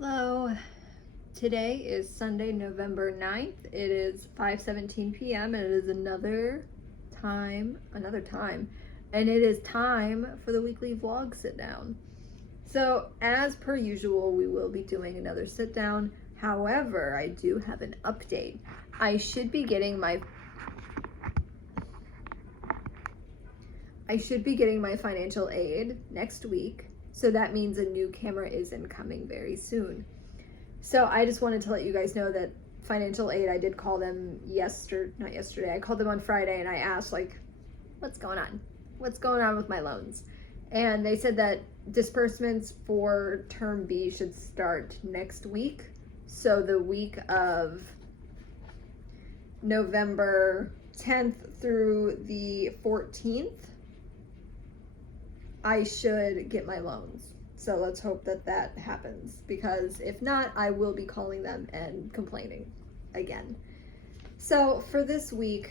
Hello. Today is Sunday, November 9th. It is 5:17 p.m. and it is another time, and it is time for the weekly vlog sit down. So, as per usual, we will be doing another sit down. However, I do have an update. I should be getting my financial aid next week. So that means a new camera is incoming very soon. So I just wanted to let you guys know that financial aid, I did call them not yesterday, I called them on Friday and I asked what's going on? What's going on with my loans? And they said that disbursements for term B should start next week. So the week of November 10th through the 14th, I should get my loans. So let's hope that that happens, because if not, I will be calling them and complaining again. So for this week,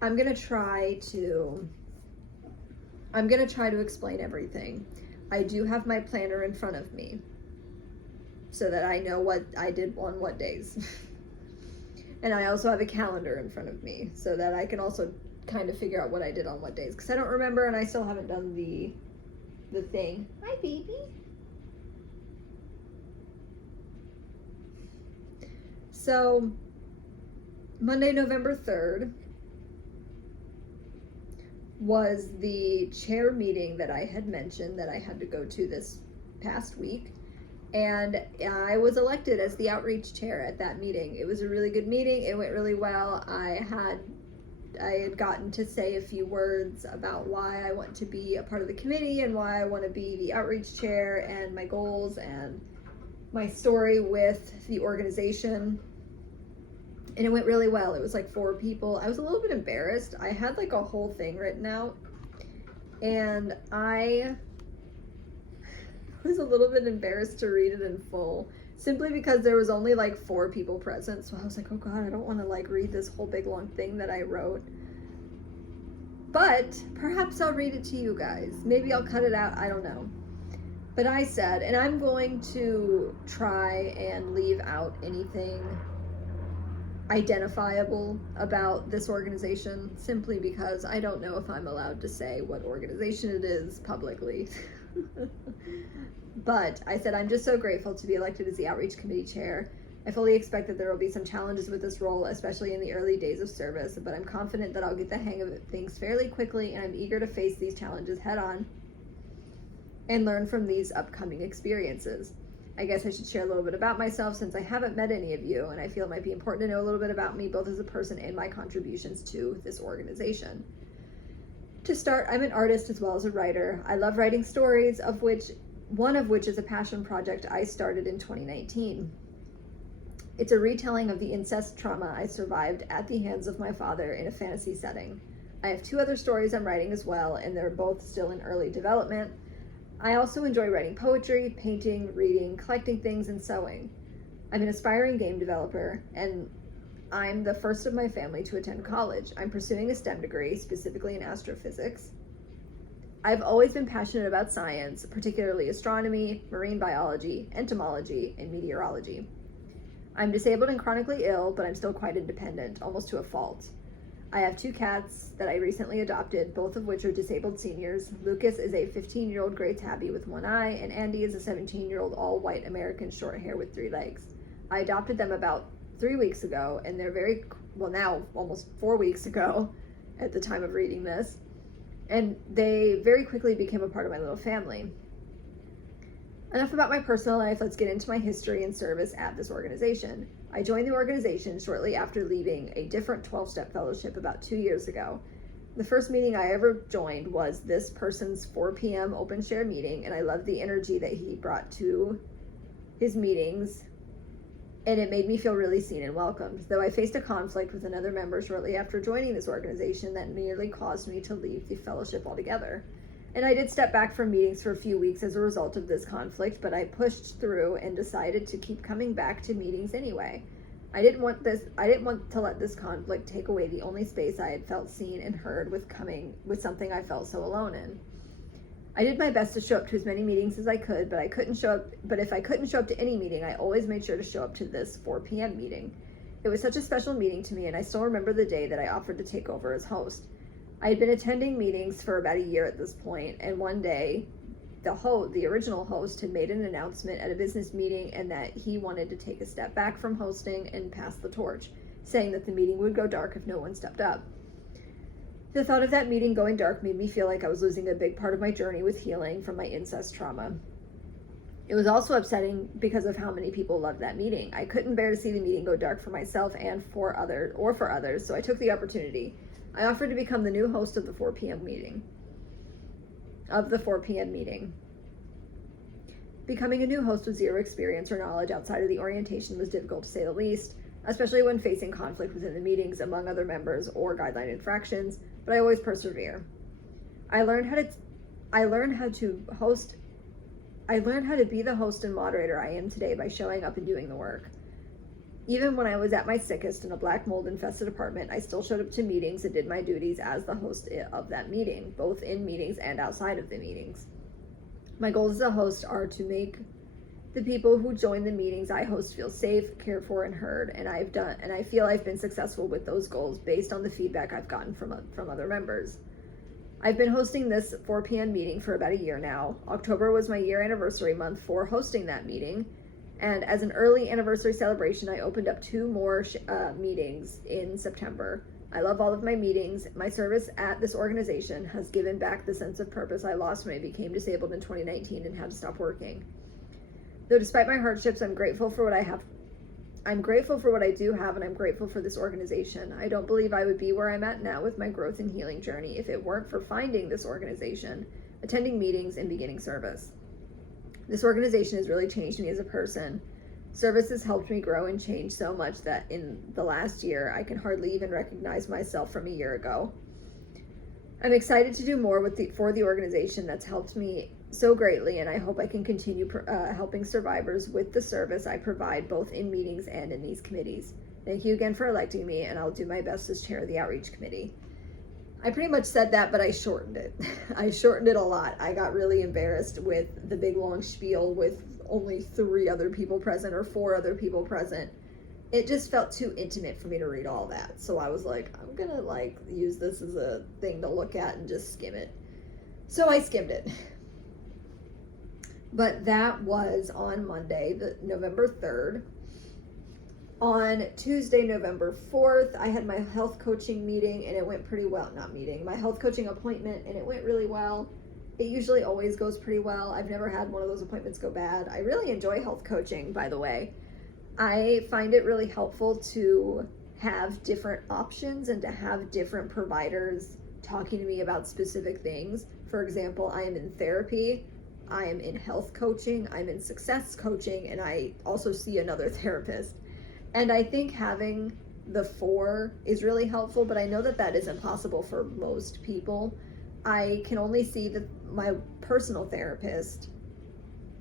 I'm gonna try to explain everything. I do have my planner in front of me so that I know what I did on what days. And I also have a calendar in front of me so that I can also kind of figure out what I did on what days, because I don't remember and I still haven't done the thing. Hi, baby. So Monday, November 3rd was the chair meeting that I had mentioned that I had to go to this past week. And I was elected as the outreach chair at that meeting. It was a really good meeting. It went really well. I had gotten to say a few words about why I want to be a part of the committee and why I want to be the outreach chair and my goals and my story with the organization. And it went really well. It was like 4 people. I was a little bit embarrassed. I had like a whole thing written out and I was a little bit embarrassed to read it in full, simply because there was only like 4 people present. So I was like, oh God, I don't want to like read this whole big long thing that I wrote. But perhaps I'll read it to you guys. Maybe I'll cut it out. I don't know. But I said, and I'm going to try and leave out anything identifiable about this organization, simply because I don't know if I'm allowed to say what organization it is publicly. But I said, I'm just so grateful to be elected as the outreach committee chair. I fully expect that there will be some challenges with this role, especially in the early days of service, but I'm confident that I'll get the hang of things fairly quickly, and I'm eager to face these challenges head on and learn from these upcoming experiences. I guess I should share a little bit about myself, since I haven't met any of you, and I feel it might be important to know a little bit about me, both as a person and my contributions to this organization. To start, I'm an artist as well as a writer. I love writing stories, one of which is a passion project I started in 2019. It's a retelling of the incest trauma I survived at the hands of my father in a fantasy setting. I have 2 other stories I'm writing as well, and they're both still in early development. I also enjoy writing poetry, painting, reading, collecting things, and sewing. I'm an aspiring game developer, and I'm the first of my family to attend college. I'm pursuing a STEM degree, specifically in astrophysics. I've always been passionate about science, particularly astronomy, marine biology, entomology, and meteorology. I'm disabled and chronically ill, but I'm still quite independent, almost to a fault. I have 2 cats that I recently adopted, both of which are disabled seniors. Lucas is a 15-year-old gray tabby with 1 eye, and Andy is a 17-year-old all-white American short hair with 3 legs. I adopted them about 3 weeks ago, and they're now almost 4 weeks ago at the time of reading this, and they very quickly became a part of my little family. Enough about my personal life, let's get into my history and service at this organization. I joined the organization shortly after leaving a different 12-step fellowship about 2 years ago. The first meeting I ever joined was this person's 4 p.m. open share meeting, and I loved the energy that he brought to his meetings, and it made me feel really seen and welcomed, though I faced a conflict with another member shortly after joining this organization that nearly caused me to leave the fellowship altogether. And I did step back from meetings for a few weeks as a result of this conflict, but I pushed through and decided to keep coming back to meetings anyway. I didn't want to let this conflict take away the only space I had felt seen and heard with something I felt so alone in. I did my best to show up to as many meetings as I could, but if I couldn't show up to any meeting, I always made sure to show up to this 4 p.m. meeting. It was such a special meeting to me, and I still remember the day that I offered to take over as host. I had been attending meetings for about a year at this point, and one day, the original host had made an announcement at a business meeting and that he wanted to take a step back from hosting and pass the torch, saying that the meeting would go dark if no one stepped up. The thought of that meeting going dark made me feel like I was losing a big part of my journey with healing from my incest trauma. It was also upsetting because of how many people loved that meeting. I couldn't bear to see the meeting go dark for myself and for others, so I took the opportunity. I offered to become the new host of the 4 p.m. meeting. Becoming a new host with zero experience or knowledge outside of the orientation was difficult to say the least, especially when facing conflict within the meetings among other members or guideline infractions, but I always persevere. I learned how to be the host and moderator I am today by showing up and doing the work. Even when I was at my sickest in a black mold infested apartment, I still showed up to meetings and did my duties as the host of that meeting, both in meetings and outside of the meetings. My goals as a host are to make the people who join the meetings I host feel safe, cared for, and heard, and I feel I've been successful with those goals based on the feedback I've gotten from other members. I've been hosting this 4 p.m. meeting for about a year now. October was my year anniversary month for hosting that meeting, and as an early anniversary celebration, I opened up 2 more meetings in September. I love all of my meetings. My service at this organization has given back the sense of purpose I lost when I became disabled in 2019 and had to stop working. Though despite my hardships, I'm grateful for what I have. I'm grateful for what I do have, and I'm grateful for this organization. I don't believe I would be where I'm at now with my growth and healing journey if it weren't for finding this organization, attending meetings, and beginning service. This organization has really changed me as a person. Service has helped me grow and change so much that in the last year, I can hardly even recognize myself from a year ago. I'm excited to do more for the organization that's helped me so greatly, and I hope I can continue helping survivors with the service I provide both in meetings and in these committees. Thank you again for electing me, and I'll do my best as chair of the outreach committee. I pretty much said that, but I shortened it. I shortened it a lot. I got really embarrassed with the big long spiel with only 3 other people present or 4 other people present. It just felt too intimate for me to read all that. So I was like, I'm gonna use this as a thing to look at and just skim it. So I skimmed it. But that was on Monday, November 3rd. On Tuesday, November 4th, I had my health coaching meeting and it went pretty well. My health coaching appointment, and it went really well. It usually always goes pretty well. I've never had one of those appointments go bad. I really enjoy health coaching, by the way. I find it really helpful to have different options and to have different providers talking to me about specific things. For example, I am in therapy, I am in health coaching, I'm in success coaching, and I also see another therapist. And I think having the 4 is really helpful, but I know that isn't possible for most people. I can only see my personal therapist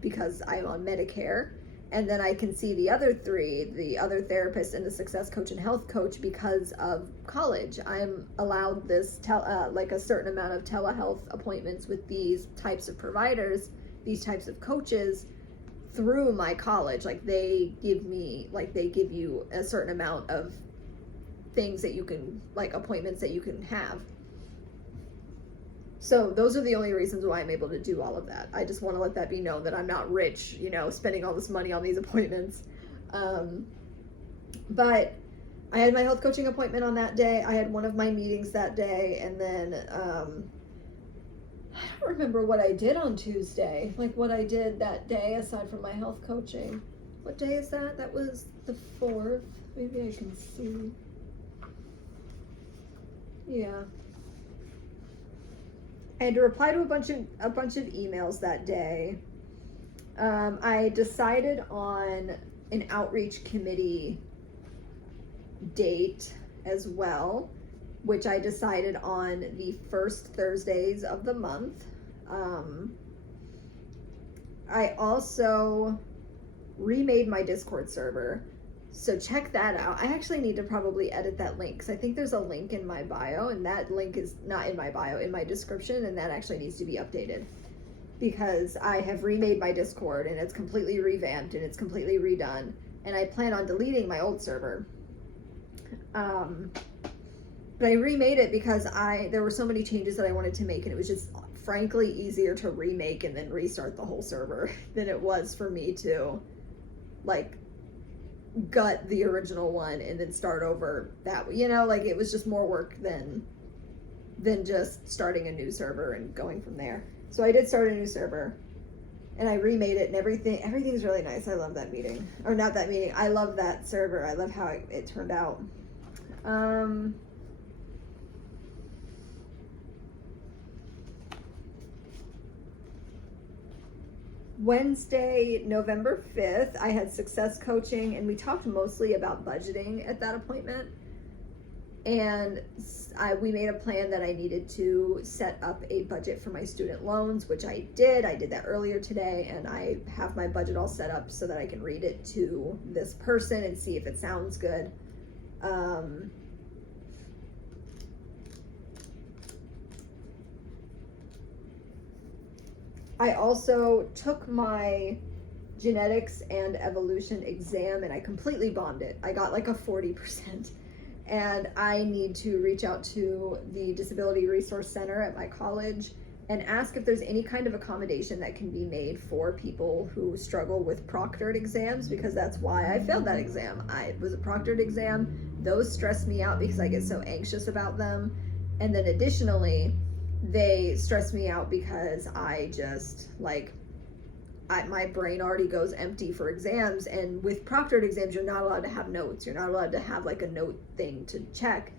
because I'm on Medicare, and then I can see the other 3, the other therapist and the success coach and health coach, because of college. I'm allowed this a certain amount of telehealth appointments with these types of providers, these types of coaches, through my college. They give you a certain amount of things that you can, appointments that you can have. So those are the only reasons why I'm able to do all of that. I just want to let that be known that I'm not rich, spending all this money on these appointments. But I had my health coaching appointment on that day. I had one of my meetings that day, and then I don't remember what I did on Tuesday, what I did that day aside from my health coaching. What day is that? That was the 4th. Maybe I can see. Yeah. I had to reply to a bunch of emails that day. I decided on an outreach committee date as well, which I decided on the first Thursdays of the month. I also remade my Discord server, so check that out. I actually need to probably edit that link because I think there's a link in my bio, and that link is not in my bio, in my description, and that actually needs to be updated. because I have remade my Discord and it's completely revamped and it's completely redone, and I plan on deleting my old server. But I remade it because there were so many changes that I wanted to make, and it was just frankly easier to remake and then restart the whole server than it was for me to like gut the original one and then start over that way. Like it was just more work than just starting a new server and going from there. So I did start a new server and I remade it, and everything's really nice. I love that meeting. Or not that meeting. I love that server. I love how it turned out. Wednesday, November 5th, I had success coaching, and we talked mostly about budgeting at that appointment. And we made a plan that I needed to set up a budget for my student loans, which I did. I did that earlier today, and I have my budget all set up so that I can read it to this person and see if it sounds good. I also took my genetics and evolution exam and I completely bombed it. I got like a 40%. And I need to reach out to the Disability Resource Center at my college and ask if there's any kind of accommodation that can be made for people who struggle with proctored exams, because that's why I failed that exam. It was a proctored exam. Those stress me out because I get so anxious about them. And then additionally, they stress me out because I just my brain already goes empty for exams, and with proctored exams you're not allowed to have notes. You're not allowed to have like a note thing to check.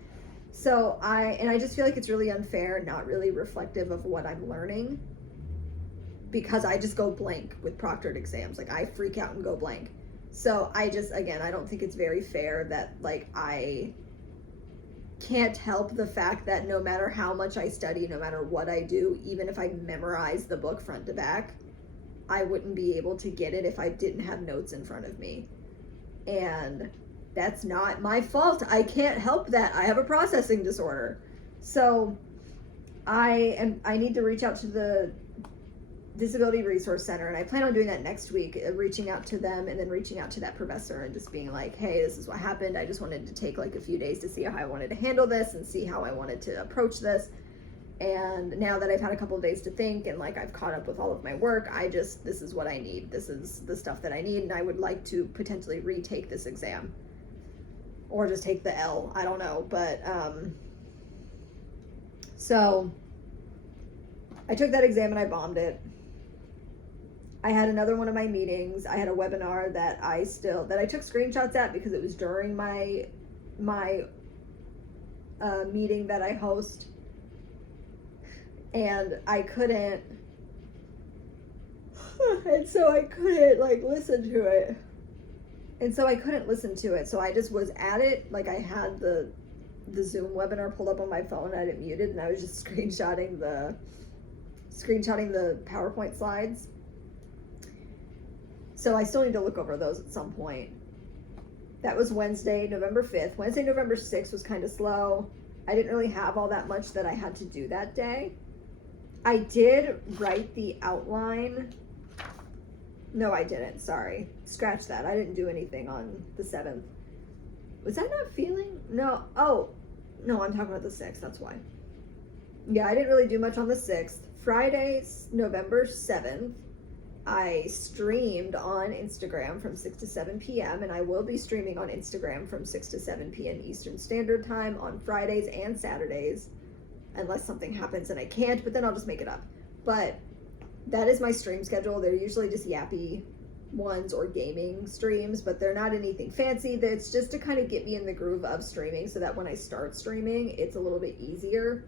So I just feel like it's really unfair, not really reflective of what I'm learning, because I just go blank with proctored exams. Like I freak out and go blank. So I don't think it's very fair that I can't help the fact that no matter how much I study, no matter what I do, even if I memorize the book front to back, I wouldn't be able to get it if I didn't have notes in front of me. And that's not my fault. I can't help that. I have a processing disorder. So I need to reach out to the Disability Resource Center, and I plan on doing that next week, reaching out to them and then reaching out to that professor and just being like, hey, this is what happened. I just wanted to take like a few days to see how I wanted to handle this and see how I wanted to approach this. And now that I've had a couple of days to think and I've caught up with all of my work, this is what I need. This is the stuff that I need, and I would like to potentially retake this exam or just take the L. I don't know, but so I took that exam and I bombed it. I had another one of my meetings. I had a webinar that I took screenshots at because it was during my meeting that I host, and I couldn't, and so I couldn't listen to it. So I just was at it. I had the Zoom webinar pulled up on my phone. I had it muted, and I was just screenshotting the PowerPoint slides. So I still need to look over those at some point. That was Wednesday, November 5th. Wednesday, November 6th was kind of slow. I didn't really have all that much that I had to do that day. I did write the outline. No, I didn't. Sorry. Scratch that. I didn't do anything on the 7th. Was I not feeling? No. Oh, no, I'm talking about the 6th. That's why. Yeah, I didn't really do much on the 6th. Friday, November 7th, I streamed on Instagram from 6 to 7 p.m. and I will be streaming on Instagram from 6 to 7 p.m. Eastern Standard Time on Fridays and Saturdays, unless something happens and I can't, but then I'll just make it up. But that is my stream schedule. They're usually just yappy ones or gaming streams, but they're not anything fancy. That's just to kind of get me in the groove of streaming so that when I start streaming, it's a little bit easier.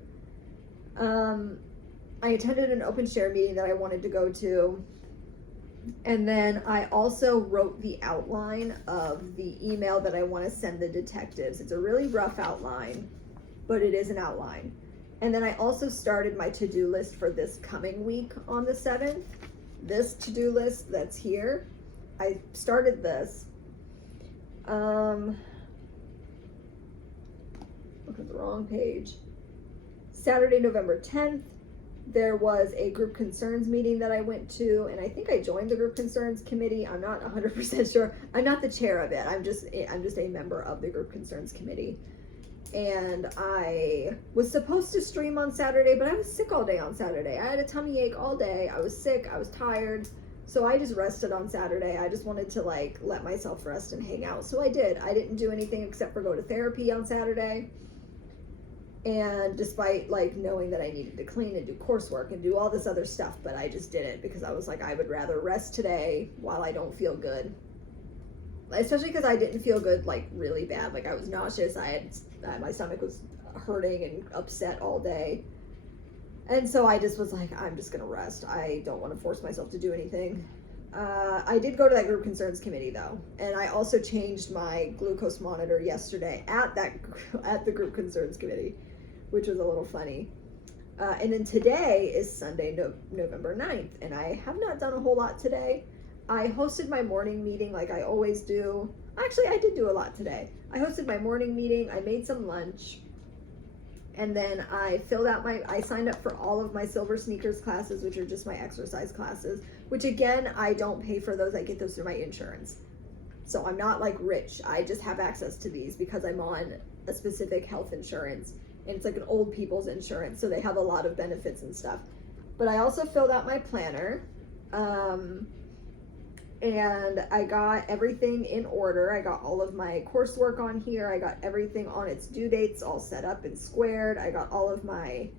I attended an open share meeting that I wanted to go to. And then I also wrote the outline of the email that I want to send the detectives. It's a really rough outline, but it is an outline. And then I also started my to-do list for this coming week on the 7th. This to-do list that's here, I started this. Look at the wrong page. Saturday, November 10th, There was a group concerns meeting that I went to, and I think I joined the group concerns committee. I'm not 100% sure. I'm not the chair of it. I'm just a member of the group concerns committee. And I was supposed to stream on Saturday, but I was sick all day on Saturday. I had a tummy ache all day. I was sick. I was tired. So I just rested on Saturday. I just wanted to like let myself rest and hang out. So I did. I didn't do anything except for go to therapy on Saturday. And despite like knowing that I needed to clean and do coursework and do all this other stuff, but I just didn't because I was like, I would rather rest today while I don't feel good. Especially because I didn't feel good, like really bad. Like I was nauseous. My stomach was hurting and upset all day. And so I just was like, I'm just gonna rest. I don't want to force myself to do anything. I did go to that group concerns committee though, and I also changed my glucose monitor yesterday at the group concerns committee, which was a little funny. And then today is Sunday, November 9th, and I have not done a whole lot today. I hosted my morning meeting like I always do. Actually, I did do a lot today. I hosted my morning meeting, I made some lunch, and then I signed up for all of my Silver Sneakers classes, which are just my exercise classes, which again, I don't pay for those. I get those through my insurance. So I'm not like rich. I just have access to these because I'm on a specific health insurance, and it's like an old people's insurance. So they have a lot of benefits and stuff. But I also filled out my planner. And I got everything in order. I got all of my coursework on here. I got everything on its due dates all set up and squared. I got all of my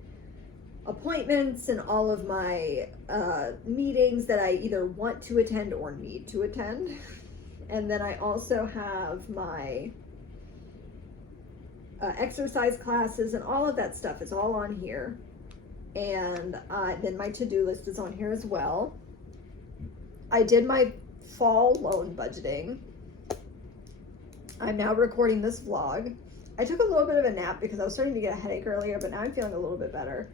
appointments and all of my meetings that I either want to attend or need to attend. And then I also have my exercise classes and all of that stuff is all on here. And then my to-do list is on here as well. I did my fall loan budgeting. I'm now recording this vlog. I took a little bit of a nap because I was starting to get a headache earlier, but now I'm feeling a little bit better.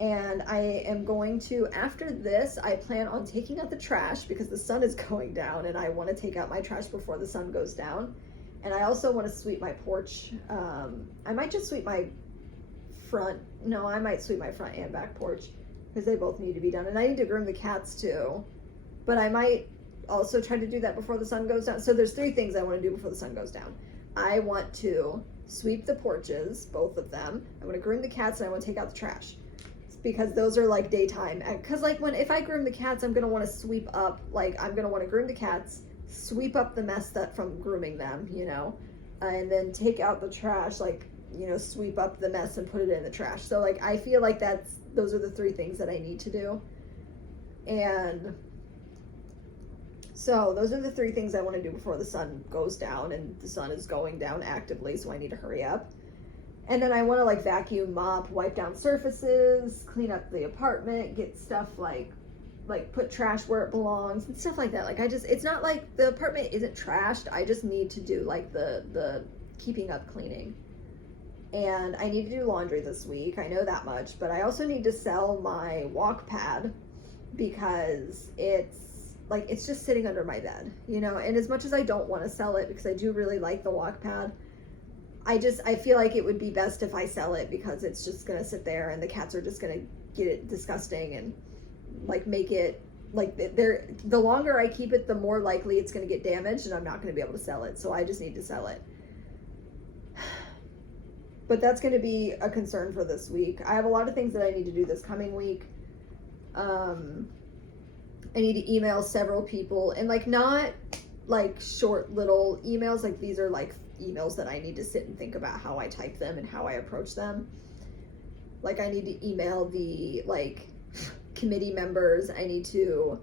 And I am going to, after this, I plan on taking out the trash because the sun is going down and I want to take out my trash before the sun goes down. And I also want to sweep my porch. I might just sweep my front. No, I might sweep my front and back porch because they both need to be done. And I need to groom the cats too. But I might also try to do that before the sun goes down. So there's 3 things I want to do before the sun goes down. I want to sweep the porches, both of them. I want to groom the cats and I want to take out the trash. Because those are like daytime. Because like if I groom the cats, I'm going to want to sweep up, like I'm going to want to groom the cats, sweep up the mess that from grooming them, you know, and then take out the trash, like, you know, sweep up the mess and put it in the trash. So like, I feel like those are the 3 things that I need to do. And so those are the 3 things I want to do before the sun goes down, and the sun is going down actively, so I need to hurry up. And then I want to like vacuum, mop, wipe down surfaces, clean up the apartment, get stuff like put trash where it belongs and stuff like that. Like it's not like the apartment isn't trashed. I just need to do like the keeping up cleaning. And I need to do laundry this week. I know that much, but I also need to sell my walk pad because it's just sitting under my bed, you know, and as much as I don't want to sell it because I do really like the walk pad, I feel like it would be best if I sell it because it's just going to sit there and the cats are just going to get it disgusting and like make it like the longer I keep it, the more likely it's going to get damaged and I'm not going to be able to sell it. So I just need to sell it. But that's going to be a concern for this week. I have a lot of things that I need to do this coming week. I need to email several people and like not like short little emails. Like these are like emails that I need to sit and think about how I type them and how I approach them. Like I need to email the like committee members. I need to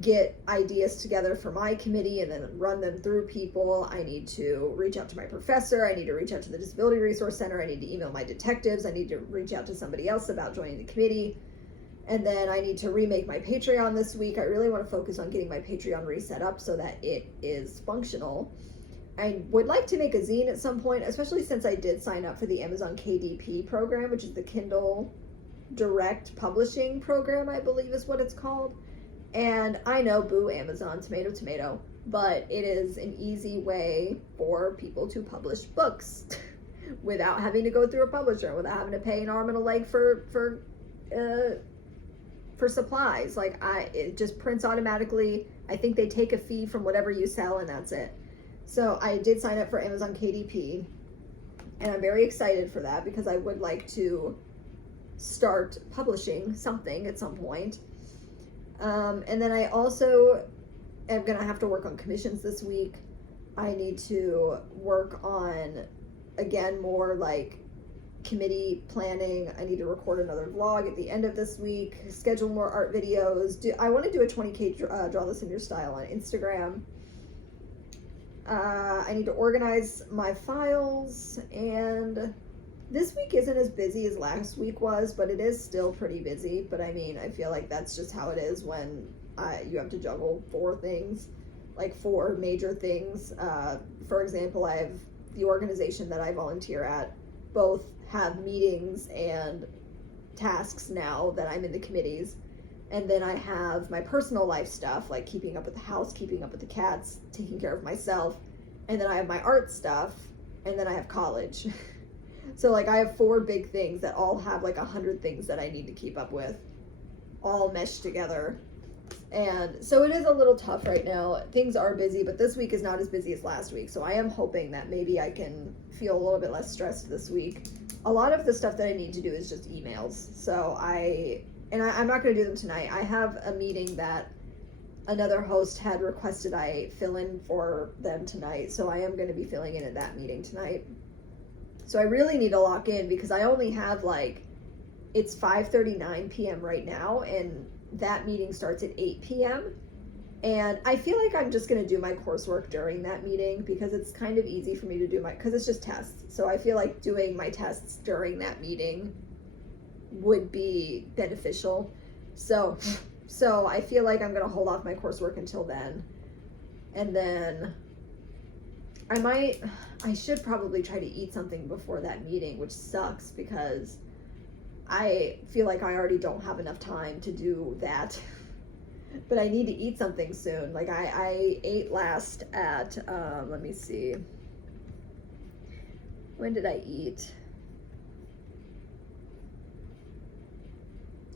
get ideas together for my committee and then run them through people. I need to reach out to my professor. I need to reach out to the Disability Resource Center. I need to email my detectives. I need to reach out to somebody else about joining the committee. And then I need to remake my Patreon this week. I really want to focus on getting my Patreon reset up so that it is functional. I would like to make a zine at some point, especially since I did sign up for the Amazon KDP program, which is the Kindle Direct Publishing Program, I believe is what it's called. And I know, boo Amazon, tomato, tomato, but it is an easy way for people to publish books without having to go through a publisher, without having to pay an arm and a leg for for supplies. Like it just prints automatically. I think they take a fee from whatever you sell, and that's it. So I did sign up for Amazon KDP, and I'm very excited for that because I would like to start publishing something at some point. And then I also am gonna have to work on commissions this week. I need to work on, again, more like committee planning. I need to record another vlog at the end of this week, schedule more art videos. I want to do a 20K draw this in your style on Instagram. I need to organize my files, and this week isn't as busy as last week was, but it is still pretty busy. But I mean, I feel like that's just how it is when you have to juggle 4 things, like 4 major things. For example, I have the organization that I volunteer at, both have meetings and tasks now that I'm in the committees. And then I have my personal life stuff, like keeping up with the house, keeping up with the cats, taking care of myself. And then I have my art stuff, and then I have college. So like I have 4 big things that all have like 100 things that I need to keep up with, all meshed together. And so it is a little tough right now. Things are busy, but this week is not as busy as last week. So I am hoping that maybe I can feel a little bit less stressed this week. A lot of the stuff that I need to do is just emails. So I'm not going to do them tonight. I have a meeting that another host had requested I fill in for them tonight. So I am going to be filling in at that meeting tonight. So I really need to lock in because I only have it's 5:39 p.m. right now, and that meeting starts at 8 p.m. And I feel like I'm just going to do my coursework during that meeting because it's kind of easy for me to do because it's just tests. So I feel like doing my tests during that meeting would be beneficial. So I feel like I'm going to hold off my coursework until then. And then I should probably try to eat something before that meeting, which sucks because I feel like I already don't have enough time to do that. But I need to eat something soon. Like I ate last at, let me see. When did I eat?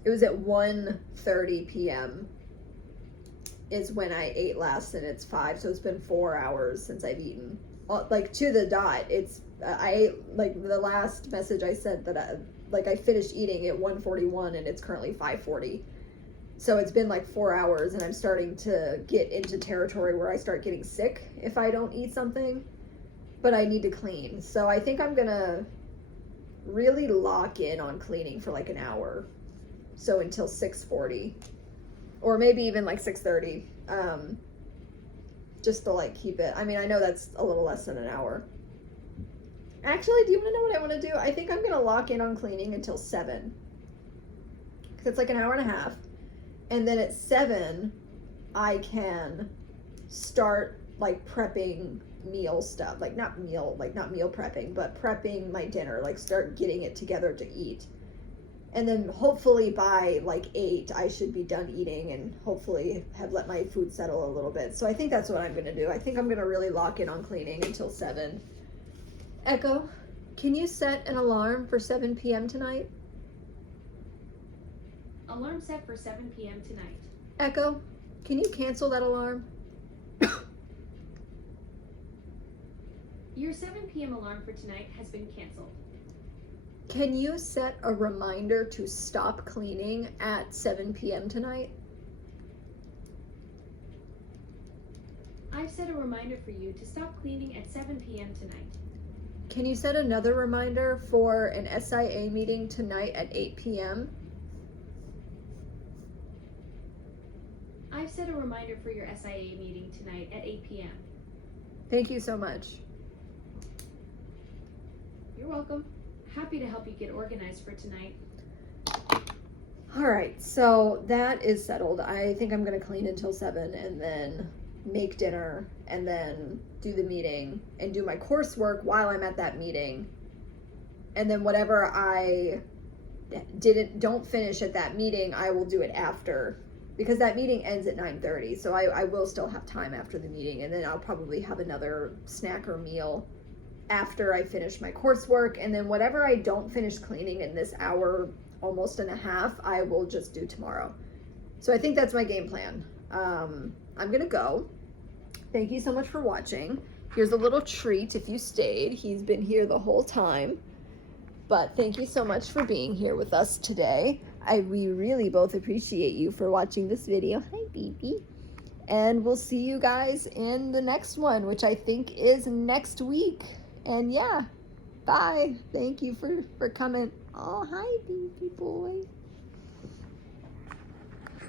It was at 1:30 p.m. is when I ate last, and it's 5, so it's been 4 hours since I've eaten. Like to the dot. I ate, like the last message I sent that I finished eating at 1:41 and it's currently 5:40. So it's been like 4 hours, and I'm starting to get into territory where I start getting sick if I don't eat something, but I need to clean. So I think I'm gonna really lock in on cleaning for like an hour. So until 6:40, or maybe even like 6:30, just to like keep it. I mean, I know that's a little less than an hour. Actually, do you want to know what I want to do? I think I'm gonna lock in on cleaning until 7, because it's like an hour and a half. And then at 7, I can start like prepping meal stuff, not meal prepping, but prepping my dinner, like start getting it together to eat. And then hopefully by like 8, I should be done eating and hopefully have let my food settle a little bit. So I think that's what I'm gonna do. I think I'm gonna really lock in on cleaning until 7. Echo, can you set an alarm for 7 p.m. tonight? Alarm set for 7 p.m. tonight. Echo, can you cancel that alarm? Your 7 p.m. alarm for tonight has been canceled. Can you set a reminder to stop cleaning at 7 p.m. tonight? I've set a reminder for you to stop cleaning at 7 p.m. tonight. Can you set another reminder for an SIA meeting tonight at 8 p.m.? I've set a reminder for your SIA meeting tonight at 8 p.m. Thank you so much. You're welcome. Happy to help you get organized for tonight. All right, so that is settled. I think I'm gonna clean until 7 and then make dinner and then do the meeting and do my coursework while I'm at that meeting. And then whatever I don't finish at that meeting, I will do it after, because that meeting ends at 9:30. So I will still have time after the meeting, and then I'll probably have another snack or meal after I finish my coursework. And then whatever I don't finish cleaning in this hour, almost and a half, I will just do tomorrow. So I think that's my game plan. I'm gonna go. Thank you so much for watching. Here's a little treat if you stayed. He's been here the whole time. But thank you so much for being here with us today. We really both appreciate you for watching this video. Hi, baby. And we'll see you guys in the next one, which I think is next week. And yeah, bye. Thank you for coming. Oh, hi, baby boy.